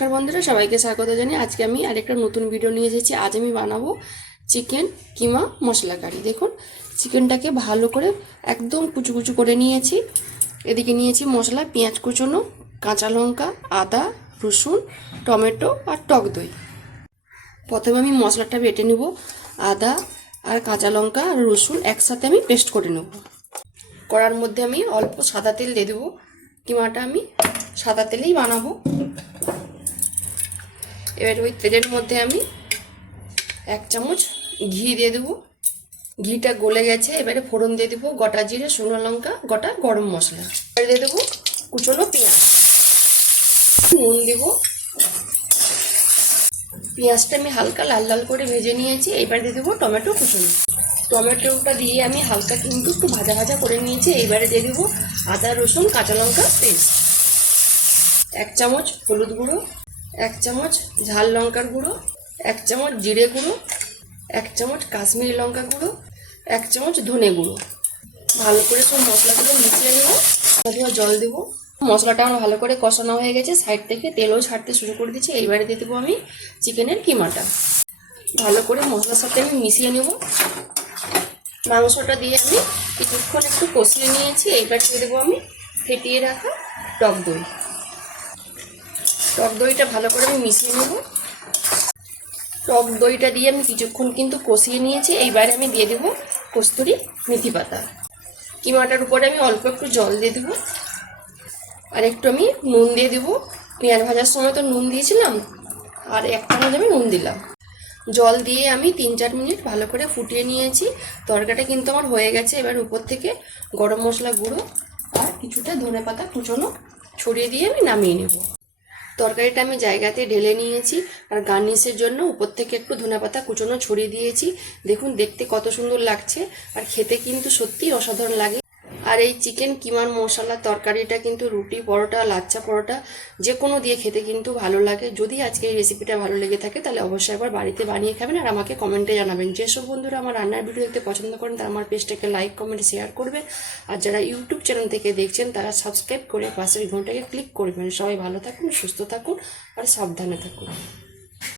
নমস্কার বন্ধুরা, সবাইকে স্বাগত জানিয়ে আজকে আমি আরেকটা নতুন ভিডিও নিয়ে এসেছি। আজ আমি বানাবো চিকেন কিমা মশলা কারি। দেখুন, চিকেনটাকে ভালো করে একদম কুচু কুচু করে নিয়েছি। এদিকে নিয়েছি মশলা, পেঁয়াজ কুচোনো, কাঁচা লঙ্কা, আদা, রসুন, টমেটো আর টক দই। প্রথমে আমি মশলাটা বেটে নেব। আদা আর কাঁচা লঙ্কা আর রসুন একসাথে আমি পেস্ট করে নেব। কড়ার মধ্যে আমি অল্প সাদা তেল দিয়ে দেবো। কিমাটা আমি সাদা তেলেই বানাবো। এবার ওই তেলের মধ্যে আমি 1 চামচ ঘি দিয়ে দেবো। ঘিটা গলে গেছে। এবারে ফোড়ন দিয়ে দেবো গোটা জিরে, শুকনো লঙ্কা, গোটা গরম মশলা। এবারে দিয়ে দেবো কুচনো পেঁয়াজ, নুন দেবো। পেঁয়াজটা আমি হালকা লাল লাল করে ভেজে নিয়েছি। এবার দিয়ে দেবো টমেটো কুচনো। টমেটোটা দিয়ে আমি হালকা কিন্তু একটু ভাজা ভাজা করে নিয়েছি। এইবারে দিয়ে দেবো আদা, রসুন, কাঁচা লঙ্কা পেস্ট, 1 চামচ হলুদ গুঁড়ো, 1 চামচ ঝাল লঙ্কার গুঁড়ো, 1 চামচ জিরে গুঁড়ো, 1 চামচ কাশ্মীরি লঙ্কা গুঁড়ো, 1 চামচ ধনে গুঁড়ো। ভালো করে সব মশলাগুলো মিশিয়ে নেবো। জল দেবো। মশলাটা আমার ভালো করে কষানো হয়ে গেছে। সাইড থেকে তেলও ছাড়তে শুরু করে দিচ্ছি। এইবারে দিয়ে দেবো আমি চিকেনের কিমাটা। ভালো করে মশলার সাথে আমি মিশিয়ে নেব। মাংসটা দিয়ে আমি কিছুক্ষণ একটু কষিয়ে নিয়েছি। এইবার দিয়ে দেবো আমি ফেটিয়ে রাখা টক দই। টক দইটা ভালো করে আমি মিশিয়ে নেব। টক দইটা দিয়ে আমি কিছুক্ষণ কিন্তু কষিয়ে নিয়েছি। এইবারে আমি দিয়ে দেবো কস্তুরি মেথি পাতা। কিমাটার উপরে আমি অল্প একটু জল দিয়ে দেবো। আর একটু আমি নুন দিয়ে দেবো। পেঁয়াজ ভাজার সময় তো নুন দিয়েছিলাম, আর 1 চামচ আমি নুন দিলাম। জল দিয়ে আমি 3-4 মিনিট ভালো করে ফুটিয়ে নিয়েছি। তরকারিটা কিন্তু আমার হয়ে গেছে। এবার উপর থেকে গরম মশলা গুঁড়ো আর কিছুটা ধনে পাতা কুচোনো ছড়িয়ে দিয়ে আমি নামিয়ে নেব। তরকারিটা আমি জায়গাতে ঢেলে নিয়েছি। আর গার্নিশের জন্য উপর থেকে একটু ধনেপাতা কুচোনো ছড়িয়ে দিয়েছি। দেখুন দেখতে কত সুন্দর লাগছে, আর খেতে কিন্তু সত্যিই অসাধারণ লাগে। আর এই চিকেন কিমার মশলা তরকারিটা কিন্তু রুটি, পরোটা, লাচ্ছা পরোটা যে কোনো দিয়ে খেতে কিন্তু ভালো লাগে। যদি আজকে এই রেসিপিটা ভালো লেগে থাকে তাহলে অবশ্যই একবার বাড়িতে বানিয়ে খাবেন আর আমাকে কমেন্টে জানাবেন। যেসব বন্ধুরা আমার রান্নার ভিডিও দেখতে পছন্দ করেন তারা আমার পেজটাকে লাইক, কমেন্ট, শেয়ার করবে। আর যারা ইউটিউব চ্যানেল থেকে দেখছেন তারা সাবস্ক্রাইব করে পাশের ঘন্টাকে ক্লিক করবেন। সবাই ভালো থাকুন, সুস্থ থাকুন আর সাবধানে থাকুন।